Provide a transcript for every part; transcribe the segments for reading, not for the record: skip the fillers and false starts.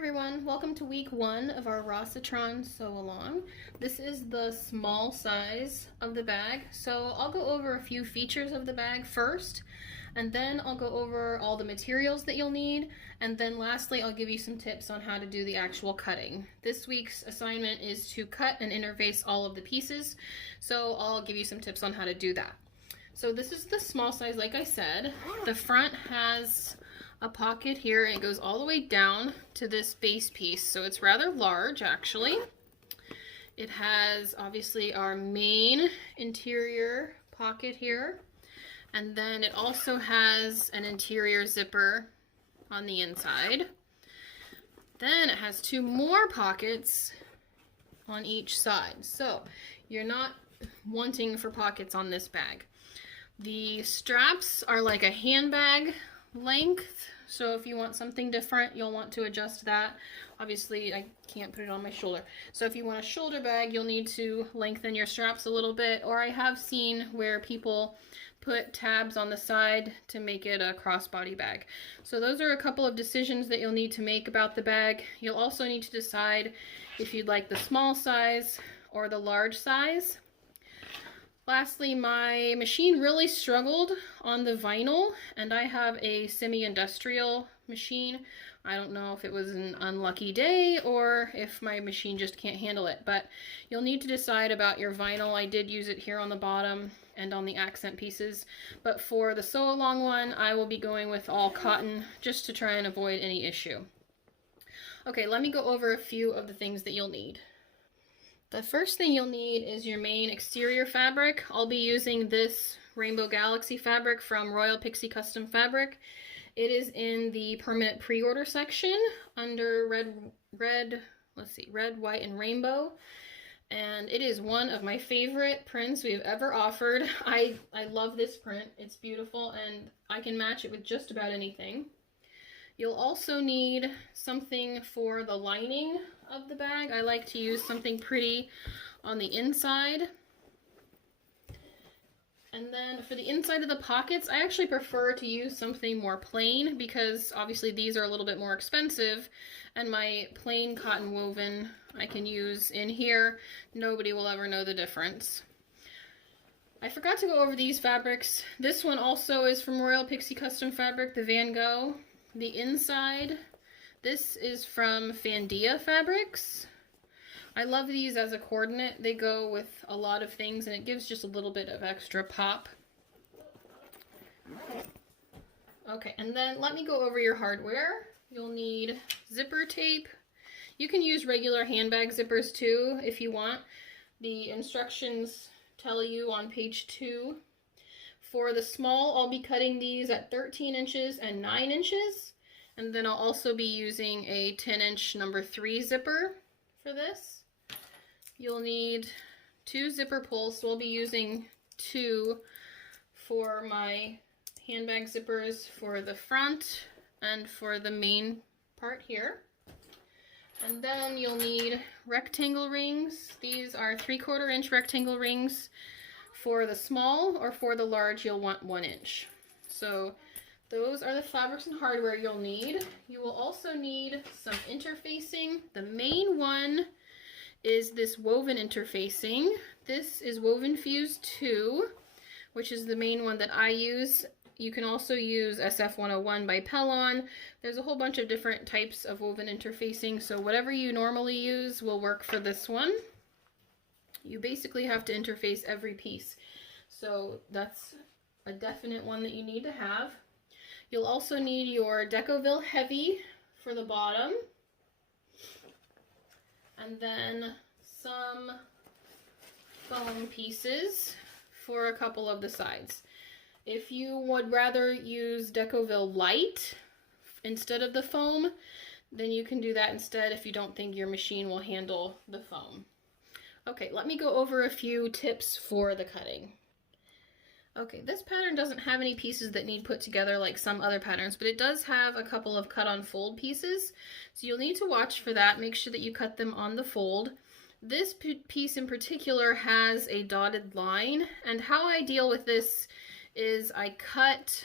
everyone, welcome to week 1 of our Rossatron sew along. This is the small size of the bag, so I'll go over a few features of the bag first, and then I'll go over all the materials that you'll need, and then lastly I'll give you some tips on how to do the actual cutting. This week's assignment is to cut and interface all of the pieces, so I'll give you some tips on how to do that. So this is the small size, like I said. The front has a pocket here, and it goes all the way down to this base piece, so it's rather large actually. It has obviously our main interior pocket here, and then it also has an interior zipper on the inside. Then it has 2 more pockets on each side, so you're not wanting for pockets on this bag. The straps are like a handbag length, so if you want something different, you'll want to adjust that. Obviously I can't put it on my shoulder, so if you want a shoulder bag, you'll need to lengthen your straps a little bit, or I have seen where people put tabs on the side to make it a crossbody bag. So those are a couple of decisions that you'll need to make about the bag. You'll also need to decide if you'd like the small size or the large size. Lastly, my machine really struggled on the vinyl, and I have a semi-industrial machine. I don't know if it was an unlucky day or if my machine just can't handle it, but you'll need to decide about your vinyl. I did use it here on the bottom and on the accent pieces, but for the sew along one, I will be going with all cotton just to try and avoid any issue. Okay, let me go over a few of the things that you'll need. The first thing you'll need is your main exterior fabric. I'll be using this Rainbow Galaxy fabric from Royal Pixie Custom Fabric. It is in the permanent pre-order section under red, white, and rainbow. And it is one of my favorite prints we've ever offered. I love this print. It's beautiful, and I can match it with just about anything. You'll also need something for the lining of the bag. I like to use something pretty on the inside. And then for the inside of the pockets, I actually prefer to use something more plain because obviously these are a little bit more expensive, and my plain cotton woven I can use in here. Nobody will ever know the difference. I forgot to go over these fabrics. This one also is from Royal Pixie Custom Fabric, the Van Gogh. The inside, this is from Fandia Fabrics. I love these as a coordinate. They go with a lot of things, and it gives just a little bit of extra pop. Okay, and then let me go over your hardware. You'll need zipper tape. You can use regular handbag zippers too if you want. The instructions tell you on page 2. For the small, I'll be cutting these at 13 inches and 9 inches. And then I'll also be using a 10-inch number 3 zipper for this. You'll need 2 zipper pulls, so I'll be using 2 for my handbag zippers for the front and for the main part here. And then you'll need rectangle rings. These are 3/4 inch rectangle rings. For the small, or for the large, you'll want 1 inch. So those are the fabrics and hardware you'll need. You will also need some interfacing. The main one is this woven interfacing. This is Woven Fuse 2, which is the main one that I use. You can also use SF101 by Pellon. There's a whole bunch of different types of woven interfacing, so whatever you normally use will work for this one. You basically have to interface every piece, so that's a definite one that you need to have. You'll also need your Decoville Heavy for the bottom, and then some foam pieces for a couple of the sides. If you would rather use Decoville Light instead of the foam, then you can do that instead if you don't think your machine will handle the foam. Okay, let me go over a few tips for the cutting. Okay, this pattern doesn't have any pieces that need put together like some other patterns, but it does have a couple of cut-on fold pieces, so you'll need to watch for that. Make sure that you cut them on the fold. This piece in particular has a dotted line, and how I deal with this is I cut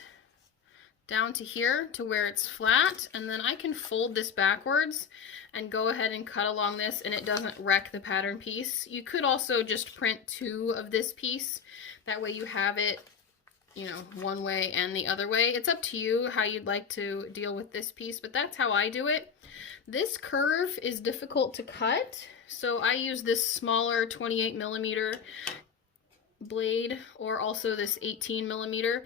down to here to where it's flat, and then I can fold this backwards and go ahead and cut along this, and it doesn't wreck the pattern piece. You could also just print 2 of this piece. That way you have it, you know, one way and the other way. It's up to you how you'd like to deal with this piece, but that's how I do it. This curve is difficult to cut, so I use this smaller 28mm blade, or also this 18mm.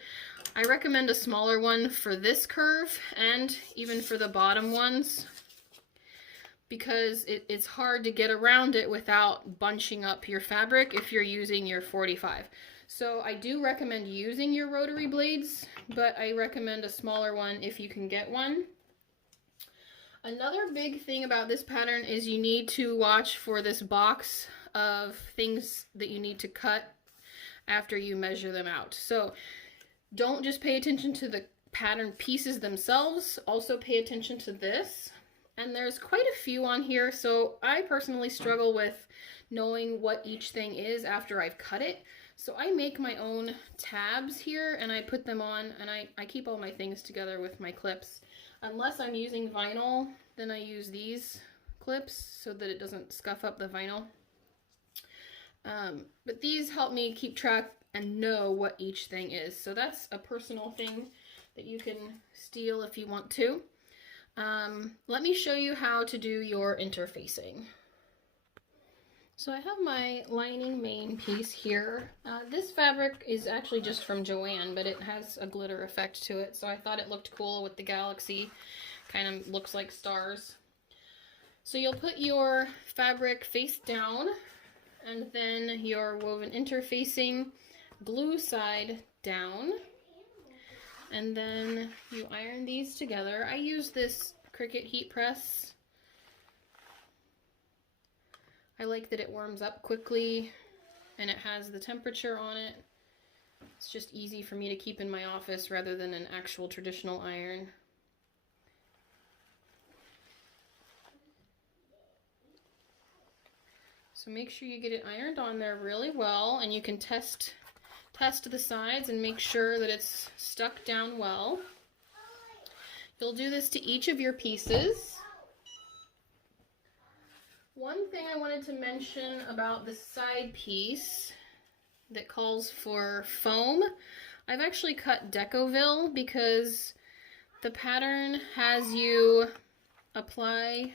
I recommend a smaller one for this curve and even for the bottom ones, because it's hard to get around it without bunching up your fabric if you're using your 45. So I do recommend using your rotary blades, but I recommend a smaller one if you can get one. Another big thing about this pattern is you need to watch for this box of things that you need to cut after you measure them out. So don't just pay attention to the pattern pieces themselves, also pay attention to this. And there's quite a few on here, so I personally struggle with knowing what each thing is after I've cut it. So I make my own tabs here and I put them on, and I keep all my things together with my clips. Unless I'm using vinyl, then I use these clips so that it doesn't scuff up the vinyl. But these help me keep track and know what each thing is. So that's a personal thing that you can steal if you want to. Let me show you how to do your interfacing. So I have my lining main piece here. This fabric is actually just from Joann, but it has a glitter effect to it, so I thought it looked cool with the galaxy. Kind of looks like stars. So you'll put your fabric face down, and then your woven interfacing glue side down, and then you iron these together. I use this Cricut heat press. I like that it warms up quickly and it has the temperature on it. It's just easy for me to keep in my office rather than an actual traditional iron. So make sure you get it ironed on there really well, and you can test the sides and make sure that it's stuck down well. You'll do this to each of your pieces. One thing I wanted to mention about the side piece that calls for foam, I've actually cut Decoville because the pattern has you apply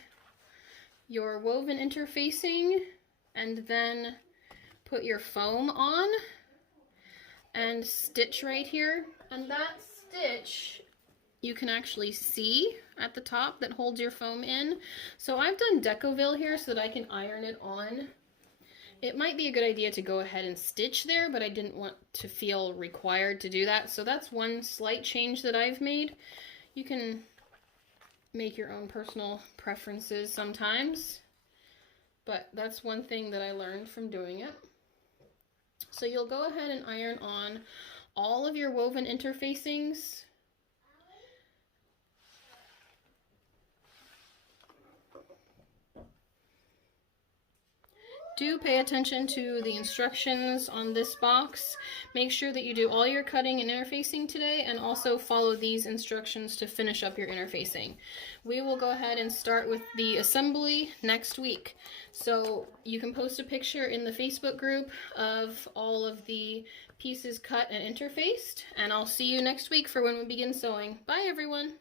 your woven interfacing and then put your foam on and stitch right here. And that stitch you can actually see at the top that holds your foam in. So I've done Decoville here so that I can iron it on. It might be a good idea to go ahead and stitch there, but I didn't want to feel required to do that. So that's one slight change that I've made. You can make your own personal preferences sometimes, but that's one thing that I learned from doing it. So you'll go ahead and iron on all of your woven interfacings. Do pay attention to the instructions on this box. Make sure that you do all your cutting and interfacing today, and also follow these instructions to finish up your interfacing. We will go ahead and start with the assembly next week. So you can post a picture in the Facebook group of all of the pieces cut and interfaced, and I'll see you next week for when we begin sewing. Bye everyone!